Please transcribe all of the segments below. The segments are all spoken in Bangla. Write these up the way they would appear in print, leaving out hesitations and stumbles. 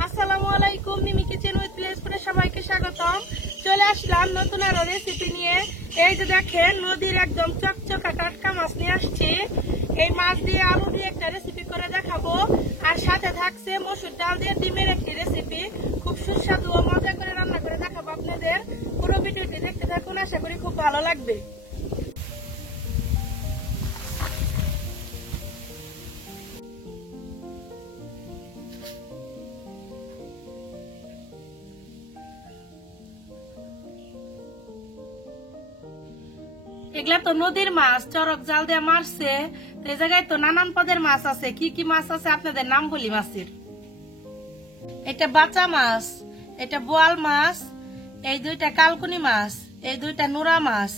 আসসালামু আলাইকুম, মিমি কিচেন উইথ প্লেসপুরে সবাইকে স্বাগতম। চলে আসলাম নতুন আরো রেসিপি নিয়ে। এই যে দেখেন, নদীর একদম চকচকা টাটকা মাছ নিয়ে আসছি। এই মাছ দিয়ে আলু দিয়ে একটা রেসিপি করে দেখাবো, আর সাথে থাকছে মসুর ডাল দিয়ে ডিমের একটি রেসিপি। খুব সুস্বাদু ও মজা করে রান্না করে দেখাবো আপনাদের। পুরো ভিডিওটি দেখতে থাকুন, আশা করি খুব ভালো লাগবে। এগুলা তো নদীর মাছ, চরক জাল দিয়ে মারছে। এই জায়গায় তো নানান পদের মাছ আছে। কি কি মাছ আছে আপনাদের নাম বলি মাছের। এটা বাচা মাছ, এটা বোয়াল মাছ, এই দুইটা কালকুনি মাছ, এই দুইটা নোরা মাছ,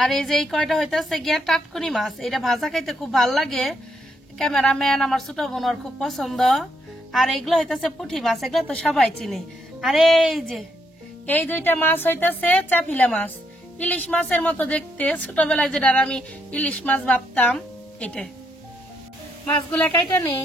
আর এই যে এই কয়টা হইতেছে গিয়া টাটকুনি মাছ। এটা ভাজা খাইতে খুব ভাল লাগে। ক্যামেরাম্যান আমার ছোট বোনের খুব পছন্দ। আর এইগুলো হইতেছে পুঁটি মাছ, এগুলো তো সবাই চিনে। আর এই যে এই দুইটা মাছ হইতেছে চাপিলা মাছ, ইলিশ মাছের মতো দেখতে। ছোটবেলায় যেটা আমি ইলিশ মাছ ভাবতাম, এটা মাছগুলা কাইটা নেই।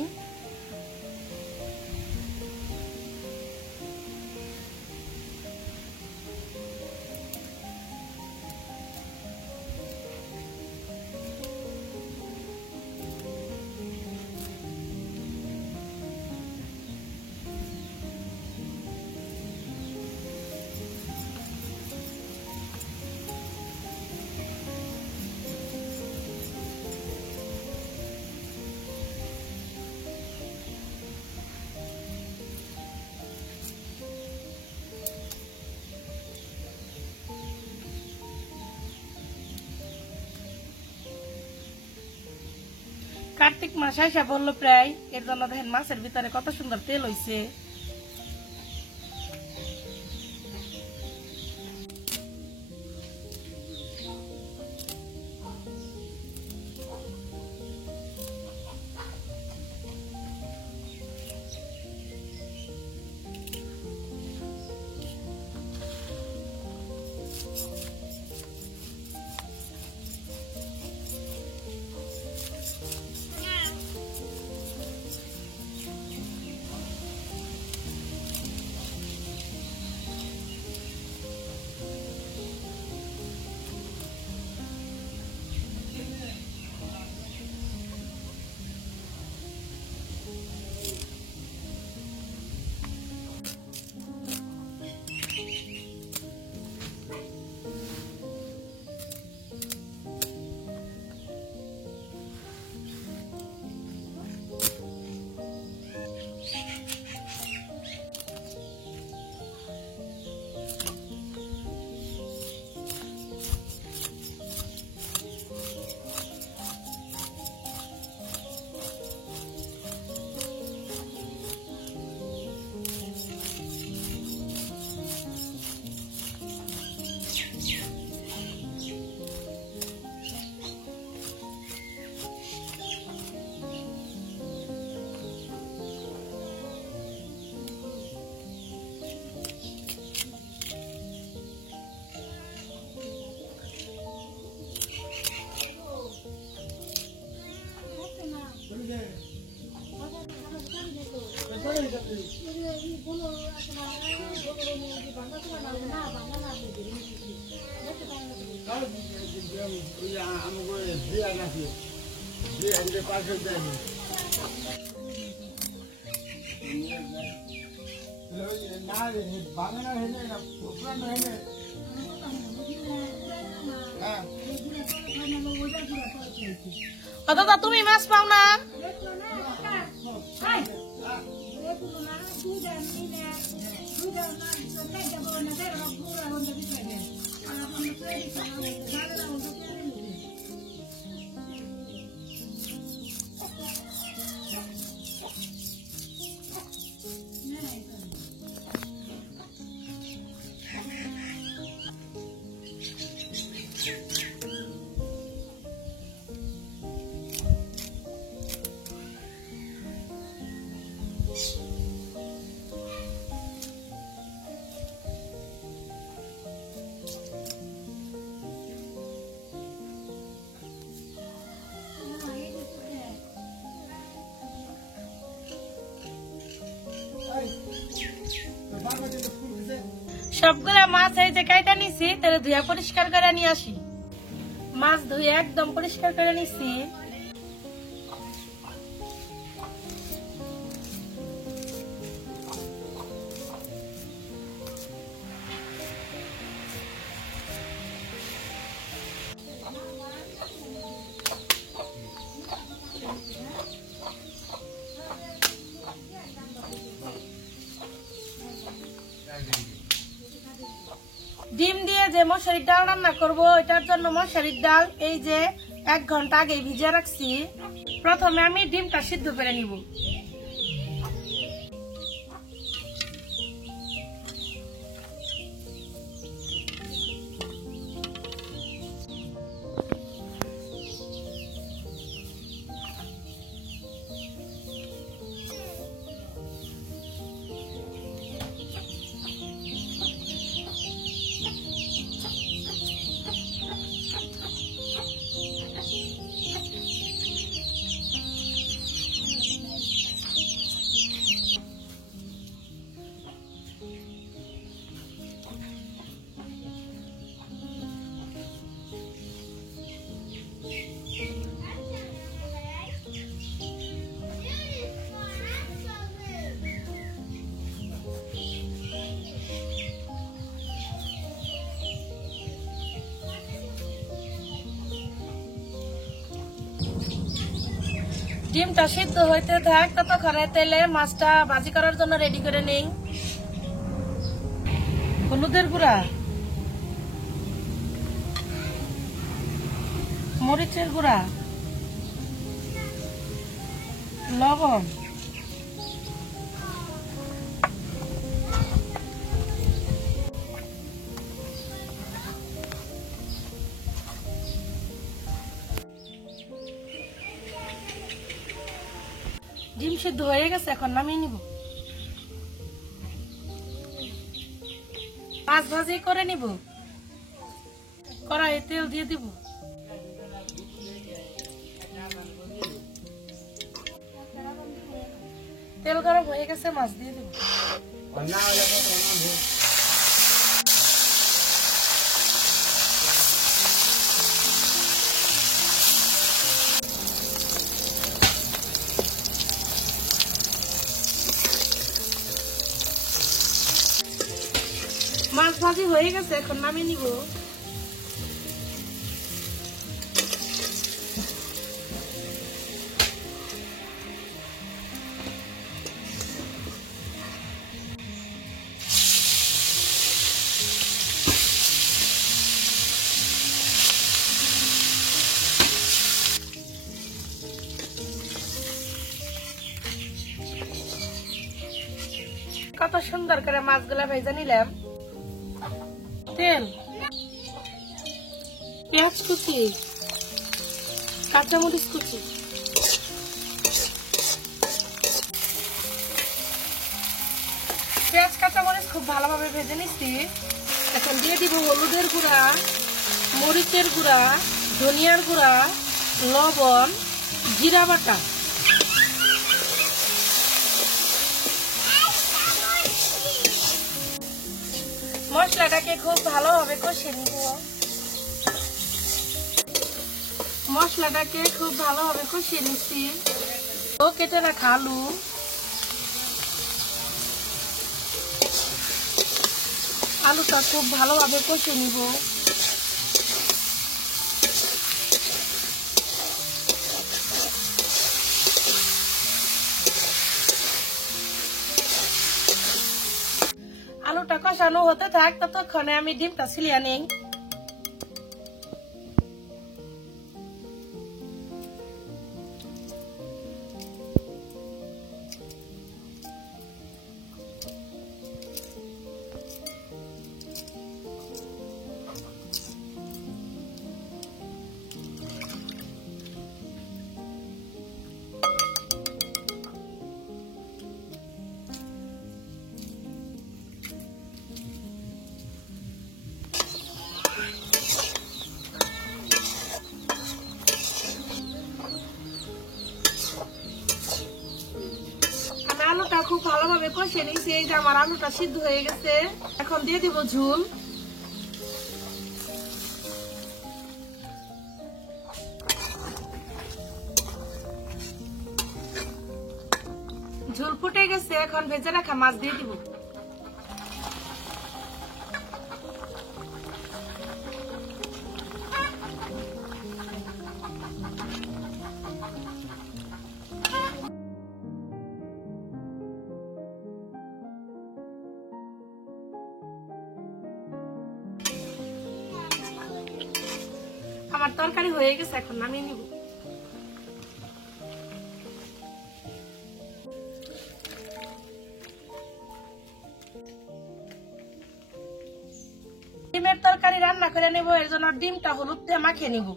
কার্তিক মাস আইসা বললো প্রায়, এর জন্য দেখেন মাছের ভিতরে কত সুন্দর তেল হইছে। দাদা তুমি মাছ পাও না? সবগুলা মাছ এই যে কাইটা নিছি, তাহলে ধুয়ে পরিষ্কার করে নিয়ে আসি। মাছ ধুয়ে একদম পরিষ্কার করে নিছি। ডিম দিয়ে যে মশারির ডাল রান্না করব, এটার জন্য মশারির ডাল এই যে 1 ঘন্টা আগে ভিজিয়ে রাখছি। প্রথমে আমি ডিমটা সিদ্ধ করে নিব। ডিমটা সিদ্ধ হইতে থাক, ততক্ষণে তেলে মাছটা ভাজি করার জন্য রেডি করে নেই। হলুদের গুঁড়া, মরিচের গুঁড়া, লবণ, ডিম সিদ্ধ হয়ে গেছে, এখন নামিয়ে নিব। মাছ ভাজি করে নিব। কড়াইয়ে তেল দিয়ে দিব। তেল গরম হয়ে গেছে, মাছ দিয়ে দিব। মাছ ভাজি হয়ে গেছে, এখন নামিয়ে নিব। কত সুন্দর করে মাছগুলা ভেজে নিলাম। তেল, পেঁয়াজ কুচি, কাঁচামরিচ কুচি, পেঁয়াজ কাঁচামরিচ খুব ভালোভাবে ভেজে নিচ্ছি। এখন দিয়ে দিব হলুদের গুঁড়া, মরিচের গুঁড়া, ধনিয়ার গুঁড়া, লবণ, জিরা বাটা। মশলাটাকে খুব ভালোভাবে কষিয়ে নিব। মশলাটাকে খুব ভালোভাবে কষিয়ে নিচ্ছি। ও কেটে রাখা আলু, আলুটা খুব ভালোভাবে কষিয়ে নিব। আলুটা কষানো হতে থাক, ততক্ষণে আমি ডিমটা ছিলিয়ে নেই। কষে নিয়েছি। এই যে আমার আলুটা সিদ্ধ হয়ে গেছে, এখন দিয়ে দিব ঝোল। ঝোল ফুটে গেছে, এখন ভেজে রাখা মাছ দিয়ে দিব। আমার তরকারি হয়ে গেছে, এখন নামিয়ে নিব। ডিমের তরকারি রান্না করে নেব, এর জন্য ডিমটা হলুদ দিয়ে মাখিয়ে নিব।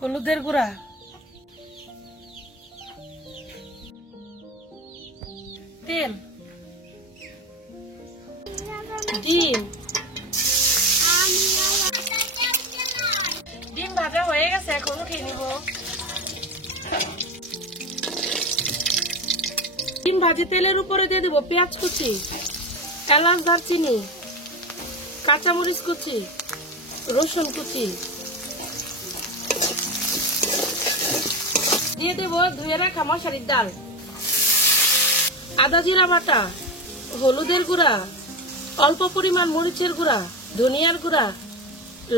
হলুদের গুঁড়া, তেল, ডিম। ডিম ভাজা হয়ে গেছে, এখন উঠিয়ে নিব। ডিম ভাজি তেলের উপরে দিয়ে দিব পেঁয়াজ কুচি, এলাচ, দারচিনি, কাঁচামরিচ কুচি, রসুন কুচি দিয়ে দেব। ধুয়ে রাখা মশারির ডাল, আদা জিরা বাটা, হলুদের গুঁড়া, অল্প পরিমাণ মরিচের গুঁড়া, ধনিয়ার গুঁড়া,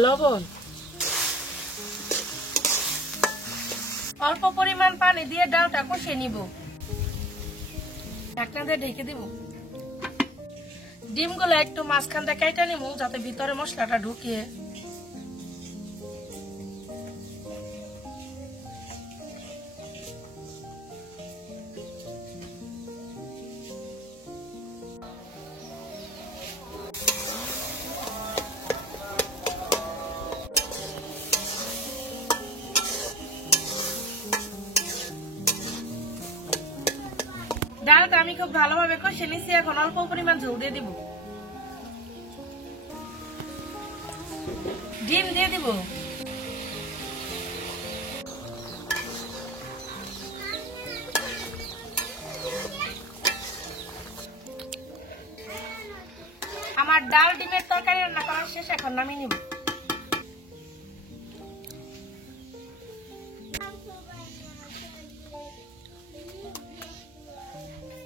লবণ, অল্প পরিমাণ পানি দিয়ে ডালটা কষিয়ে নিব। ঢাকনা দিয়ে ঢেকে দিব। ডিমগুলো একটু মাঝখানটা কেটে নিব, যাতে ভিতরে মশলাটা ঢুকিয়ে। ডালটা আমি খুব ভালোভাবে কষে নিচ্ছি, এখন অল্প পরিমাণ ঝোল দিয়ে দিব। ডিম দিয়ে দিব। আমার ডাল ডিমের তরকারি রান্না করা শেষ, এখন নামিয়ে নিব।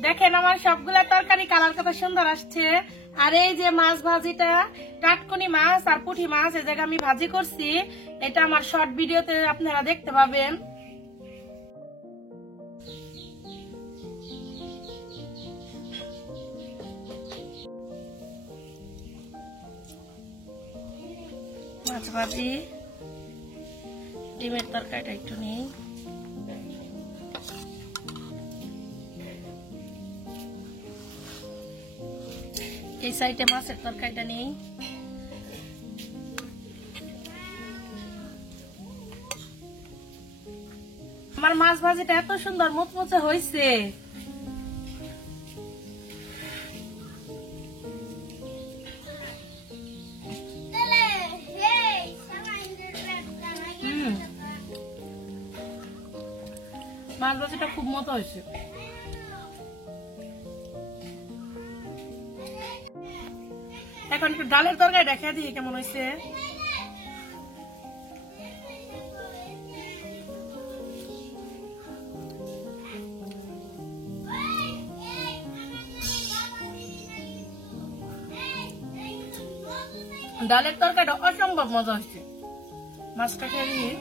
দেখেন আমার সবগুলা তরকারি কালার কত সুন্দর আসছে। আর এই যে মাছ ভাজিটা, টাটকুনি মাছ আর পুঁটি মাছ, এই জায়গায় আমি ভাজি করছি। এটা আমার শর্ট ভিডিওতে আপনারা দেখতে পাবেন। মাছ ভাজি, ডিমের তরকারিটা একটু নিই। এই সাইডে মাছের তরকারিটা নেই। আমার মাছ ভাজিটা এত সুন্দর মুচমুচে হয়েছে। মাছ ভাজিটা খুব মতো হয়েছে। এখন একটু ডালের তরকারি দেখা দিই কেমন হয়েছে। ডালের তরকারিটা অসম্ভব মজা হয়েছে। মাছটা খেয়ে নিয়ে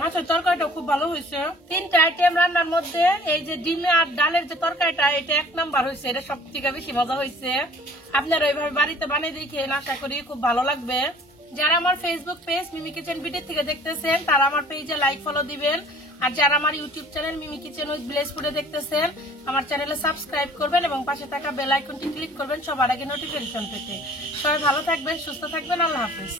মাছের তরকারিটা খুব ভালো হয়েছে। 3টা আইটেম রান্নার মধ্যে এই যে ডিম আর ডালের যে তরকারিটা, এটা 1 নাম্বার হয়েছে। এটা সব থেকে বেশি মজা হয়েছে। আপনারা এইভাবে বাড়িতে বানিয়ে দেখে আশা করি খুব ভালো লাগবে। যারা আমার ফেসবুক পেজ মিমি কিচেন বিডি থেকে দেখতেছেন, তারা আমার পেজে লাইক ফলো দিবেন। আর যারা আমার YouTube channel Mimi kitchen with village ফুডে দেখতেছেন, আমার চ্যানেলে সাবস্ক্রাইব করবেন এবং পাশে থাকা বেল আইকনটি ক্লিক করবেন সবার আগে নোটিফিকেশন পেতে। সবাই ভালো থাকবেন, সুস্থ থাকবেন। আল্লাহ হাফেজ।